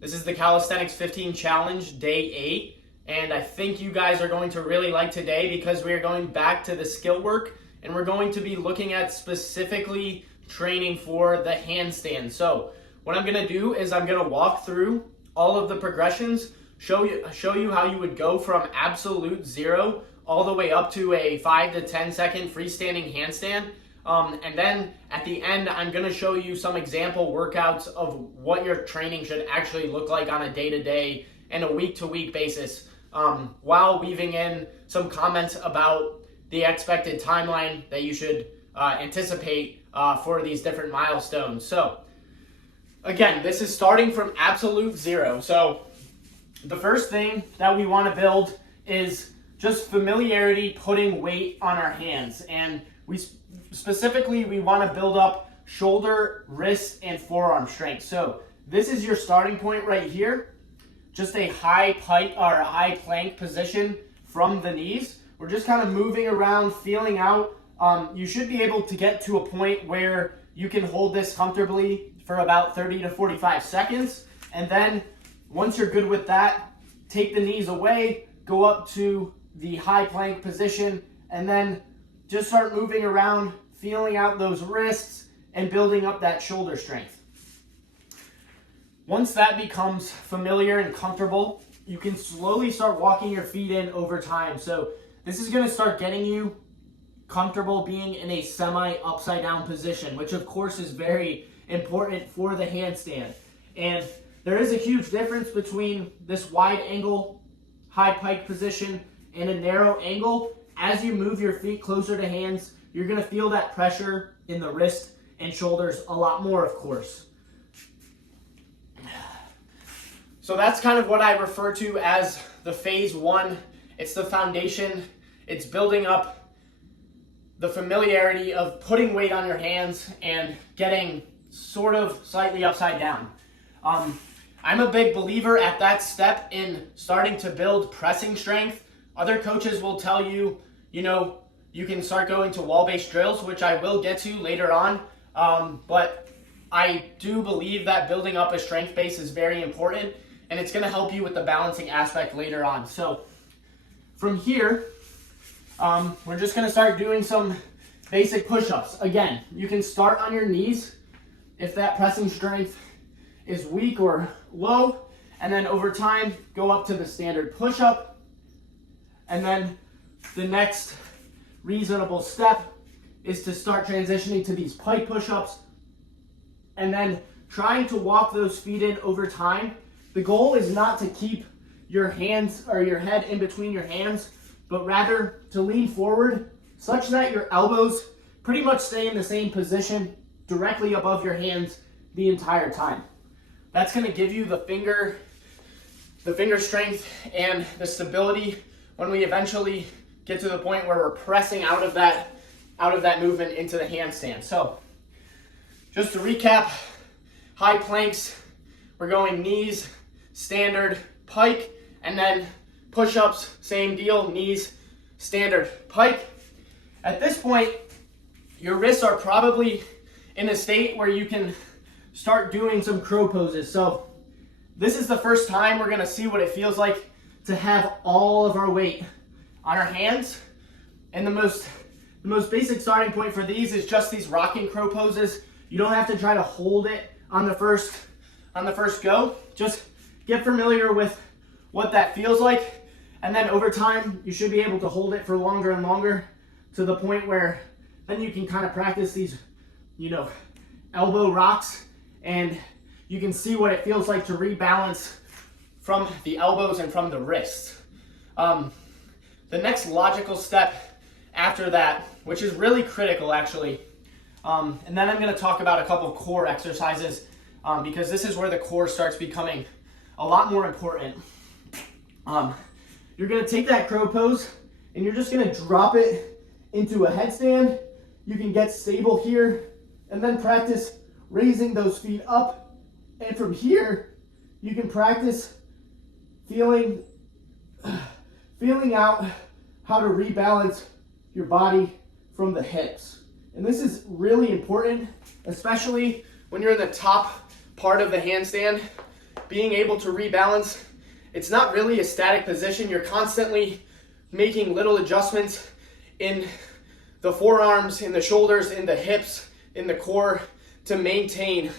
This is the Calisthenics 15 Challenge, day 8, and I think you guys are going to really like today because we are going back to the skill work and we're going to be looking at specifically training for the handstand. So what I'm going to do is I'm going to walk through all of the progressions, show you how you would go from absolute zero all the way up to a 5 to 10 second freestanding handstand. And then at the end, I'm going to show you some example workouts of what your training should actually look like on a day-to-day and a week-to-week basis, while weaving in some comments about the expected timeline that you should anticipate for these different milestones. So again, this is starting from absolute zero. So the first thing that we want to build is just familiarity putting weight on our hands. And specifically, we want to build up shoulder, wrist, and forearm strength. So this is your starting point right here. Just a high pike or a high plank position from the knees. We're just kind of moving around, feeling out. You should be able to get to a point where you can hold this comfortably for about 30 to 45 seconds. And then once you're good with that, take the knees away, go up to the high plank position, and then just start moving around, feeling out those wrists and building up that shoulder strength. Once that becomes familiar and comfortable, you can slowly start walking your feet in over time. So this is going to start getting you comfortable being in a semi upside down position, which of course is very important for the handstand. And there is a huge difference between this wide angle high pike position and a narrow angle. As you move your feet closer to hands, you're going to feel that pressure in the wrist and shoulders a lot more, of course. So that's kind of what I refer to as the phase one. It's the foundation. It's building up the familiarity of putting weight on your hands and getting sort of slightly upside down. I'm a big believer at that step in starting to build pressing strength. Other coaches will tell you, you can start going to wall-based drills, which I will get to later on. But I do believe that building up a strength base is very important, and it's going to help you with the balancing aspect later on. So from here, we're just going to start doing some basic push-ups. Again, you can start on your knees if that pressing strength is weak or low, and then over time, go up to the standard push-up. And then the next reasonable step is to start transitioning to these pike push-ups and then trying to walk those feet in over time. The goal is not to keep your hands or your head in between your hands, but rather to lean forward such that your elbows pretty much stay in the same position directly above your hands the entire time. That's going to give you the finger strength and the stability when we eventually get to the point where we're pressing out of that movement into the handstand. So just to recap, high planks, we're going knees, standard, pike, and then push-ups, same deal, knees, standard, pike. At this point, your wrists are probably in a state where you can start doing some crow poses. So this is the first time we're going to see what it feels like to have all of our weight on our hands. And the most basic starting point for these is just these rocking crow poses. You don't have to try to hold it on the first go. Just get familiar with what that feels like, and then over time you should be able to hold it for longer and longer to the point where then you can kind of practice these elbow rocks, and you can see what it feels like to rebalance from the elbows and from the wrists. The next logical step after that, which is really critical actually, and then I'm going to talk about a couple of core exercises because this is where the core starts becoming a lot more important. You're going to take that crow pose and you're just going to drop it into a headstand. You can get stable here and then practice raising those feet up. And from here, you can practice feeling out how to rebalance your body from the hips. And this is really important, especially when you're in the top part of the handstand being able to rebalance. It's not really a static position. You're constantly making little adjustments in the forearms, in the shoulders, in the hips, in the core to maintain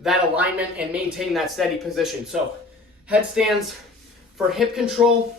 that alignment and maintain that steady position. So headstands for hip control.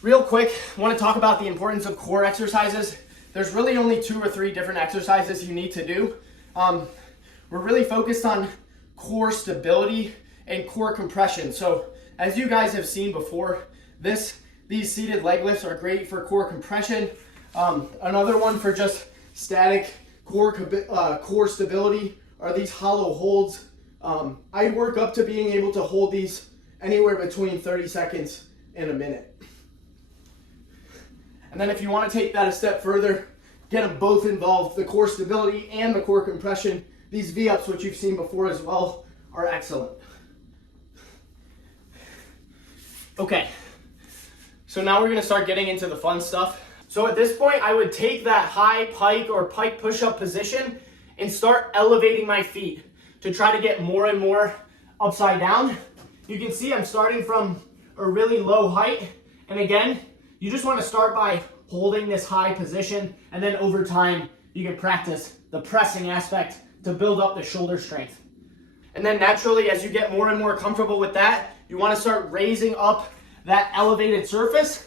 Real quick, I want to talk about the importance of core exercises. There's really only 2 or 3 different exercises you need to do. We're really focused on core stability and core compression. So as you guys have seen before, these seated leg lifts are great for core compression. Another one for just static core stability are these hollow holds. I work up to being able to hold these anywhere between 30 seconds and a minute. And then if you want to take that a step further, get them both involved, the core stability and the core compression. These V-ups, which you've seen before as well, are excellent. Okay, so now we're going to start getting into the fun stuff. So at this point, I would take that high pike or pike push-up position and start elevating my feet to try to get more and more upside down. You can see I'm starting from a really low height. And again, you just want to start by holding this high position, and then over time, you can practice the pressing aspect to build up the shoulder strength. And then naturally, as you get more and more comfortable with that, you want to start raising up that elevated surface.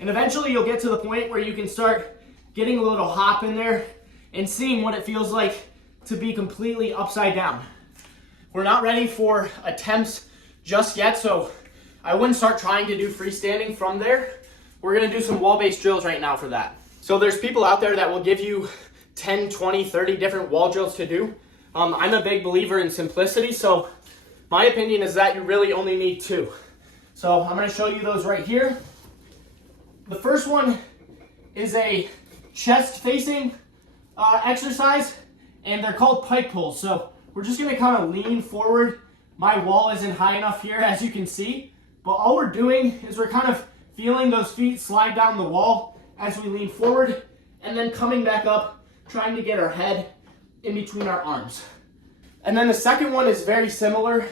And eventually you'll get to the point where you can start getting a little hop in there and seeing what it feels like to be completely upside down. We're not ready for attempts just yet, so I wouldn't start trying to do freestanding from there. We're gonna do some wall-based drills right now for that. So there's people out there that will give you 10, 20, 30 different wall drills to do. I'm a big believer in simplicity, so my opinion is that you really only need 2. So I'm gonna show you those right here. The first one is a chest-facing exercise, and they're called pike pulls. So we're just gonna kind of lean forward. My wall isn't high enough here, as you can see, but all we're doing is we're kind of feeling those feet slide down the wall as we lean forward, and then coming back up, trying to get our head in between our arms. And then the second one is very similar,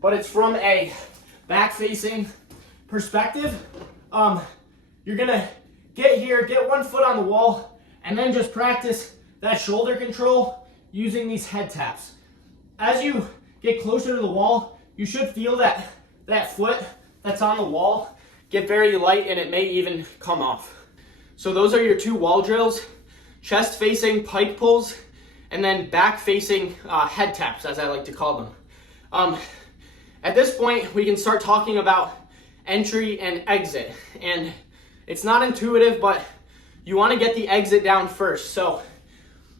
but it's from a back-facing perspective. You're gonna get here, get one foot on the wall, and then just practice that shoulder control using these head taps. As you get closer to the wall, you should feel that foot that's on the wall get very light, and it may even come off. So those are your 2 wall drills: chest-facing pike pulls, and then back-facing head taps, as I like to call them. At this point, we can start talking about entry and exit. And it's not intuitive, but you want to get the exit down first. So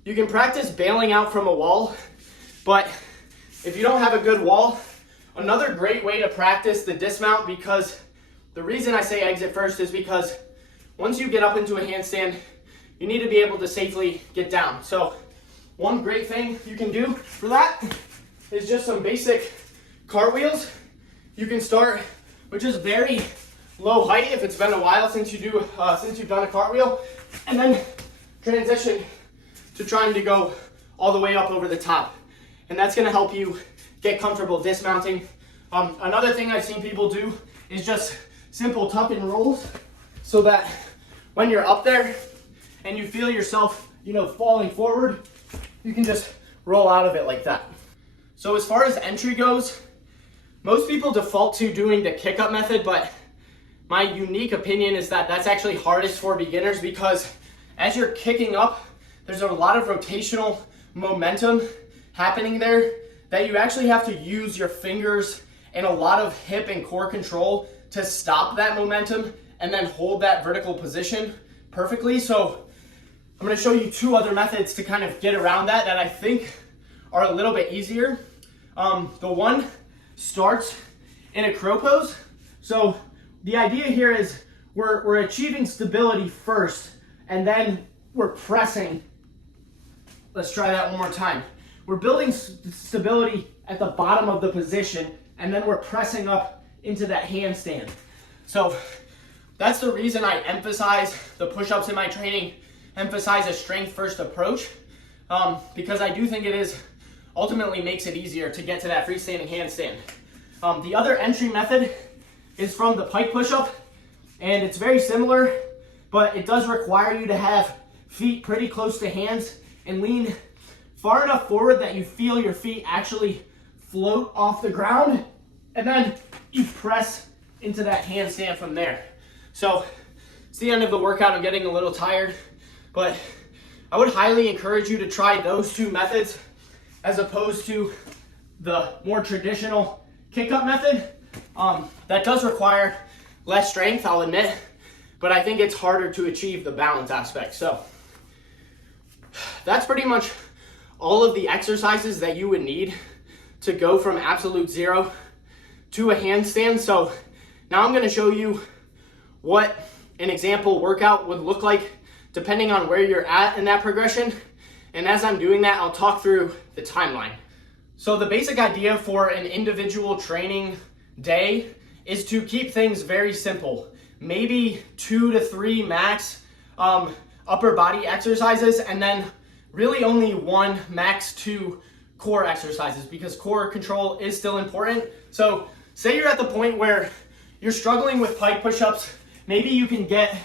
you can practice bailing out from a wall, but if you don't have a good wall, another great way to practice the dismount, because the reason I say exit first is because once you get up into a handstand, you need to be able to safely get down. So one great thing you can do for that is just some basic cartwheels. You can start with just very low height if it's been a while since you've done a cartwheel, and then transition to trying to go all the way up over the top. And that's gonna help you get comfortable dismounting. Another thing I've seen people do is just simple tuck and rolls, so that when you're up there and you feel yourself, falling forward, you can just roll out of it like that. So as far as entry goes, most people default to doing the kick-up method, but my unique opinion is that that's actually hardest for beginners, because as you're kicking up, there's a lot of rotational momentum happening there that you actually have to use your fingers and a lot of hip and core control to stop that momentum and then hold that vertical position perfectly. So I'm gonna show you 2 other methods to kind of get around that I think are a little bit easier. The one starts in a crow pose. So the idea here is we're achieving stability first, and then we're pressing. Let's try that one more time. We're building stability at the bottom of the position, and then we're pressing up into that handstand. So that's the reason I emphasize the push-ups in my training, emphasize a strength first approach, because I do think it is ultimately makes it easier to get to that freestanding handstand. The other entry method is from the pike push-up, and it's very similar, but it does require you to have feet pretty close to hands and lean far enough forward that you feel your feet actually float off the ground, and then you press into that handstand from there. So it's the end of the workout. I'm getting a little tired, but I would highly encourage you to try those two methods as opposed to the more traditional kick-up method. That does require less strength, I'll admit, but I think it's harder to achieve the balance aspect. So that's pretty much all of the exercises that you would need to go from absolute zero to a handstand. So now I'm going to show you what an example workout would look like depending on where you're at in that progression. And as I'm doing that, I'll talk through the timeline. So the basic idea for an individual training day is to keep things very simple. Maybe 2 to 3 max upper body exercises, and then really only 1 max 2 core exercises, because core control is still important. So say you're at the point where you're struggling with pike push-ups, maybe you can get,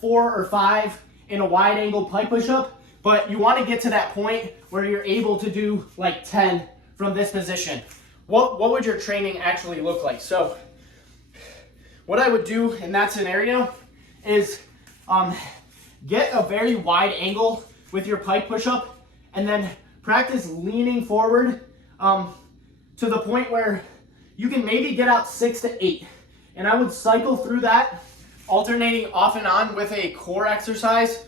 4 or 5 in a wide angle pike push-up, but you want to get to that point where you're able to do like 10 from this position. What would your training actually look like? So what I would do in that scenario is get a very wide angle with your pike push-up, and then practice leaning forward to the point where you can maybe get out 6 to 8. And I would cycle through that, alternating off and on with a core exercise.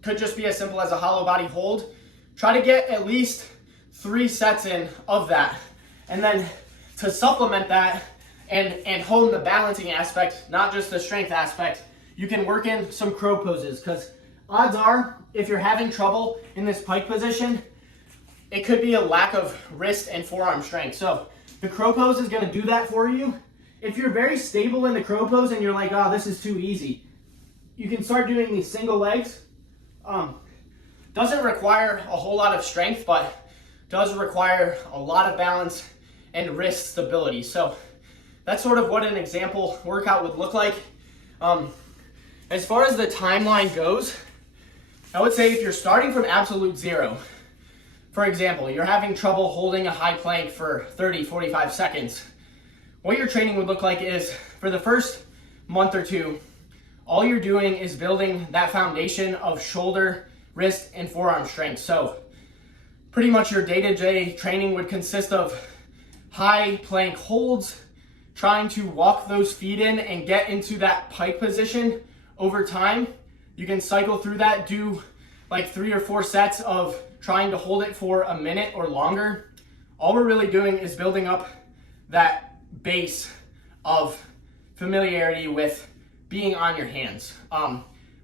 Could just be as simple as a hollow body hold. Try to get at least 3 sets in of that. And then to supplement that and hone the balancing aspect, not just the strength aspect, you can work in some crow poses, because odds are, if you're having trouble in this pike position, it could be a lack of wrist and forearm strength. So the crow pose is going to do that for you. If you're very stable in the crow pose and you're like, oh, this is too easy, you can start doing these single legs. Doesn't require a whole lot of strength, but does require a lot of balance and wrist stability. So that's sort of what an example workout would look like. As far as the timeline goes, I would say if you're starting from absolute zero, for example, you're having trouble holding a high plank for 30, 45 seconds, what your training would look like is, for the first month or two, all you're doing is building that foundation of shoulder, wrist, and forearm strength. So pretty much your day-to-day training would consist of high plank holds, trying to walk those feet in and get into that pike position over time. You can cycle through that, do like 3 or 4 sets of trying to hold it for a minute or longer. All we're really doing is building up that base of familiarity with being on your hands.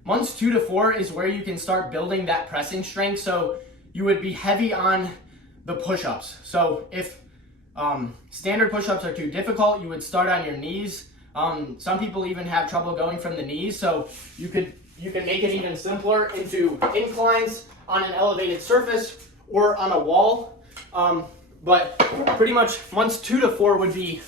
Months 2 to 4 is where you can start building that pressing strength. So you would be heavy on the push-ups. So if standard push-ups are too difficult, you would start on your knees. Some people even have trouble going from the knees, so you can make it even simpler into inclines on an elevated surface or on a wall. But pretty much months 2 to 4 would be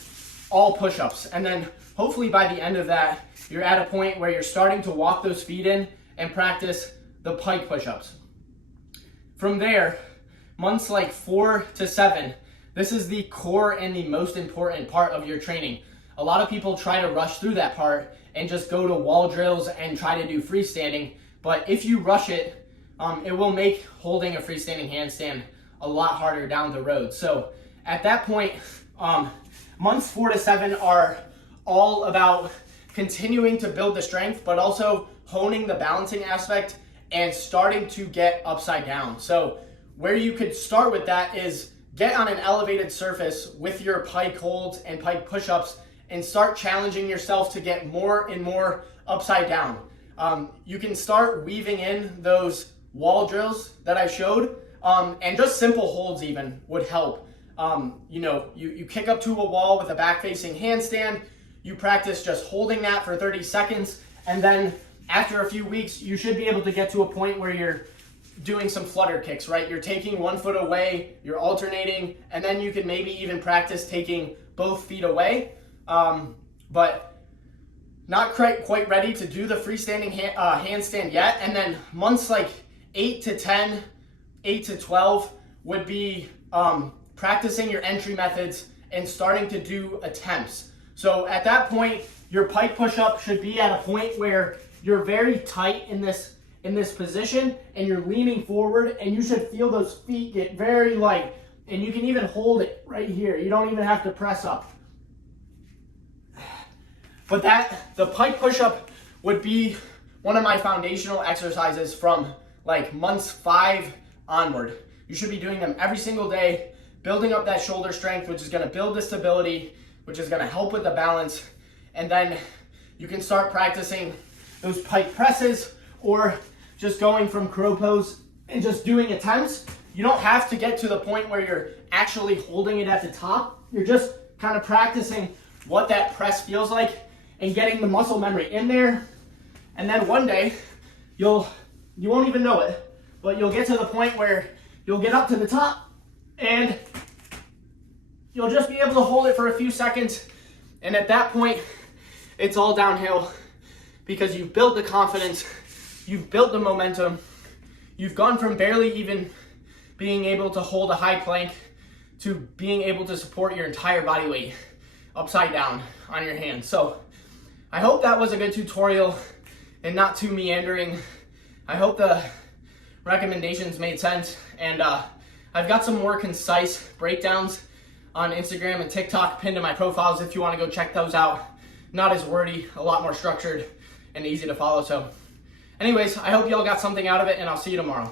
all push-ups, and then hopefully by the end of that, you're at a point where you're starting to walk those feet in and practice the pike push-ups. From there, months like 4 to 7, this is the core and the most important part of your training. A lot of people try to rush through that part and just go to wall drills and try to do freestanding, but if you rush it, it will make holding a freestanding handstand a lot harder down the road. So at that point, months 4 to 7 are all about continuing to build the strength, but also honing the balancing aspect and starting to get upside down. So where you could start with that is get on an elevated surface with your pike holds and pike push-ups and start challenging yourself to get more and more upside down. You can start weaving in those wall drills that I showed, and just simple holds even would help. You kick up to a wall with a back-facing handstand, you practice just holding that for 30 seconds, and then after a few weeks, you should be able to get to a point where you're doing some flutter kicks, right? You're taking one foot away, you're alternating, and then you can maybe even practice taking both feet away, but not quite ready to do the freestanding handstand yet. And then months like 8 to 10, 8 to 12 would be practicing your entry methods and starting to do attempts. So at that point, your pike push-up should be at a point where you're very tight in this position and you're leaning forward, and you should feel those feet get very light, and you can even hold it right here. You don't even have to press up. But the pike push-up would be one of my foundational exercises from like months 5 onward. You should be doing them every single day, building up that shoulder strength, which is going to build the stability, which is going to help with the balance. And then you can start practicing those pike presses, or just going from crow pose and just doing attempts. You don't have to get to the point where you're actually holding it at the top. You're just kind of practicing what that press feels like and getting the muscle memory in there. And then one day, you won't even know it, but you'll get to the point where you'll get up to the top and you'll just be able to hold it for a few seconds. And at that point, it's all downhill, because you've built the confidence, you've built the momentum, you've gone from barely even being able to hold a high plank to being able to support your entire body weight upside down on your hands. So I hope that was a good tutorial and not too meandering. I hope the recommendations made sense, and I've got some more concise breakdowns on Instagram and TikTok pinned to my profiles if you want to go check those out. Not as wordy, a lot more structured and easy to follow. So anyways, I hope y'all got something out of it, and I'll see you tomorrow.